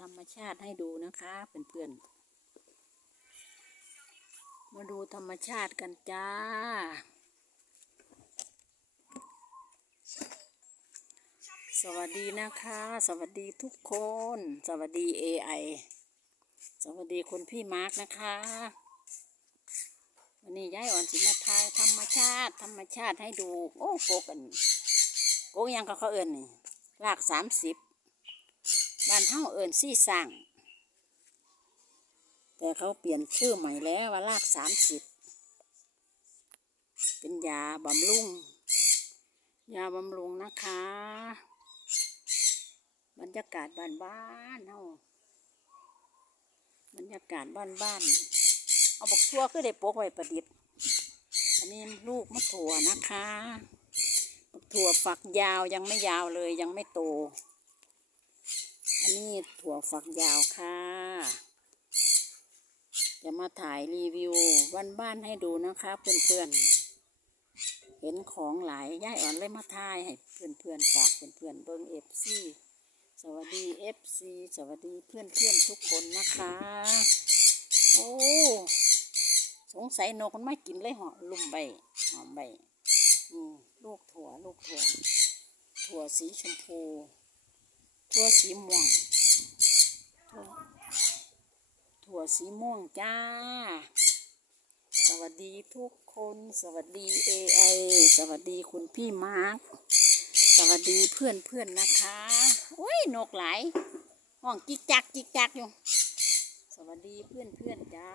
ธรรมชาติให้ดูนะคะเพื่อนๆ มาดูธรรมชาติกันจ้า สวัสดีนะคะ สวัสดีทุกคน สวัสดี AI สวัสดีคุณพี่มาร์กนะคะวันนี้ย้ายอ่อนสิมาทายธรรมชาติ ธรรมชาติให้ดู โอ้โกกันโกยังก็เขาเอิญนี่ลากสามสิบ บ้านเฮาเอิญซี่สั่งแต่เขาเปลี่ยนชื่อใหม่แล้วว่าลากสามสิบเป็นยาบำรุง ยาบำรุงนะคะ บรรยากาศบ้านบ้านเฮาบรรยากาศบ้านบ้านเอาบักทั่วคือได้ปกไว้ประดิษฐ์อันนี้ลูกมะถั่วนะคะมะถั่วฝักยาวยังไม่ยาวเลยยังไม่โต อันนี้ถั่วฝักยาวค่ะจะมาถ่ายรีวิวบ้านๆให้ดูนะคะ เพื่อนๆ เห็นของหลายย่ายอ่อนเลยมาถ่ายให้เพื่อนๆฝากเพื่อนๆเบิ้งเอฟซีสวัสดีเอฟซีสวัสดีเพื่อนๆทุกคนนะคะ โอ้สงสัยนกมันไม่กินเลยเหาะลุ่มใบหอมใบลูกถั่วลูกถั่ว ถั่วสีชมพู ถั่วสีม่วงถั่วถั่วสีม่วงจ้า สวัสดีทุกคน สวัสดี AI สวัสดีคุณพี่มาร์ค สวัสดีเพื่อนเพื่อนนะคะโอ้ยนกหลายห้องจิกจักจิกจักอยู่ สวัสดีเพื่อนเพื่อนจ้า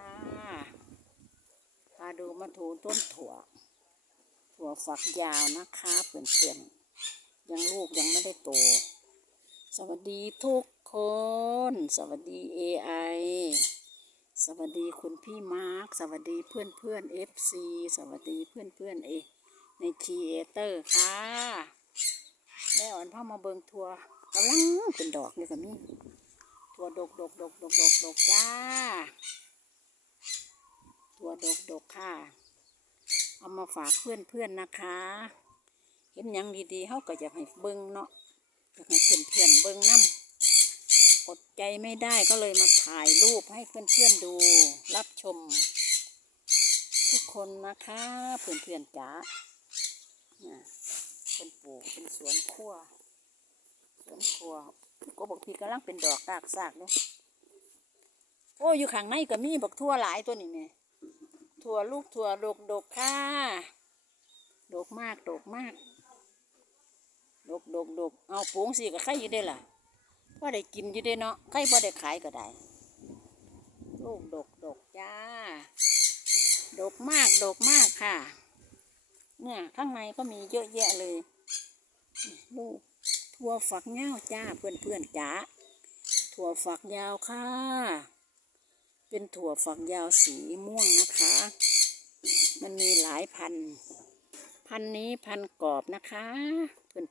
พาดูมาถูต้นถั่ว ถั่วฝักยาวนะคะเพื่อนๆยังลูกยังไม่ได้โต สวัสดีทุกคน สวัสดี AI สวัสดีคุณพี่มาร์ค สวัสดีเพื่อนเพื่อน FC สวัสดีเพื่อนเพื่อนเอในครีเอเตอร์ค่ะแม่อ่อนพ่อมาเบิงทัวร์กำลังเป็นดอกนี่กับนี่ทัวดกดกดกดกดกดกจ้าตัวดกดกค่ะ เอามาฝากเพื่อนเพื่อนนะคะ เห็นยังดีๆเขาก็อยากให้เบิ้งเนาะ ให้เพื่อนเพื่อนๆเบิ้งน้ำอดใจไม่ได้ก็เลยมาถ่ายรูปให้เพื่อนเพื่อนๆดูรับชม ทุกคนนะคะเพื่อนเพื่อนๆจ๋าเนี่ยเป็นปลูกเป็นสวนครัวสวนครัวก็บอกพี่กำลังเป็นดอกรากซากเนี่ยโอ้อยู่ข้างในก็มีบักทั่วหลายตัวนี่แม่ถั่วลูกถั่วดกดกค่ะดกมากดกมาก ดกดกดกเอาปูงสิก็ใครอยู่ได้ล่ะว่าได้กินอยู่ได้เนาะใครบ่ได้ขายก็ได้ ลูกดกดกจ้า ดกมากดกมากค่ะ เนี่ยข้างในก็มีเยอะแยะเลย ลูกถั่วฝักยาวจ้าเพื่อนเพื่อนจ้าถั่วฝักยาวค่ะ เป็นถั่วฝักยาวสีม่วงนะคะ มันมีหลายพันธุ์พันธุ์นี้พันธุ์กรอบนะคะ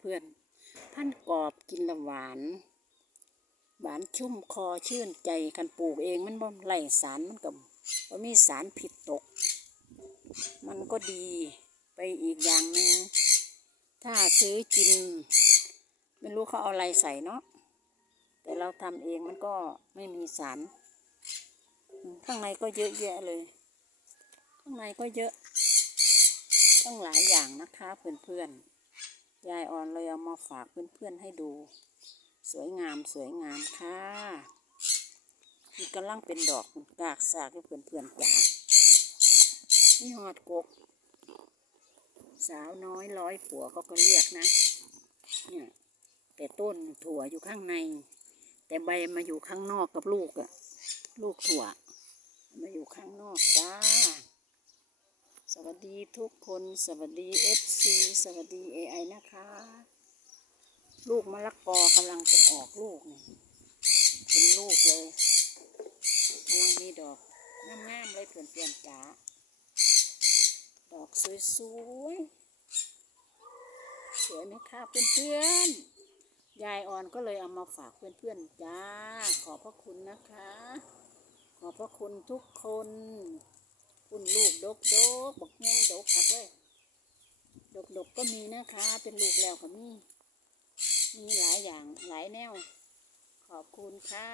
เพื่อนๆพันกรอบกินละหวาน หวานชุ่มคอชื่นใจคันปลูกเองมันบ่ไหลสารมันกับบ่มีสารผิดตก มันก็ดีไปอีกอย่างหนึ่งถ้าซื้อกิน ไม่รู้เขาเอาอะไรใส่เนาะแต่เราทำเองมันก็ไม่มีสาร ข้างในก็เยอะแยะเลย ข้างในก็เยอะตั้งหลายอย่างนะคะเพื่อนๆายอ่อนเลยเอามาฝากเพื่อนๆให้ดู สวยงามสวยงามค่ะนี่กำลังเป็นดอกกากสากให้เพื่อนๆจ้านี่หอดกก สาวน้อยร้อยผัวเขาก็เรียกนะ เนี่ยแต่ต้นถั่วอยู่ข้างใน แต่ใบมาอยู่ข้างนอกกับลูกอะลูกถั่ว มาอยู่ข้างนอกจ้า สวัสดีทุกคนสวัสดีเอฟซีสวัสดีเอไอนะคะ ลูกมะละกอกำลังจะออกลูกนี่เป็นลูกเลยกำลังมีดอกงามๆเลยเพื่อนเพื่อนจ๋าดอกสวยๆสวยไหมคะเพื่อนๆยายอ่อนก็เลยเอามาฝากเพื่อนๆจ้า ขอบพระคุณนะคะ ขอบพระคุณทุกคน คุณลูกดกดกบอกงูดกคักเลย ดกดกก็มีนะคะ เป็นลูกแล้วก็มี มีหลายอย่างหลายแนวขขอบคุณค่ะ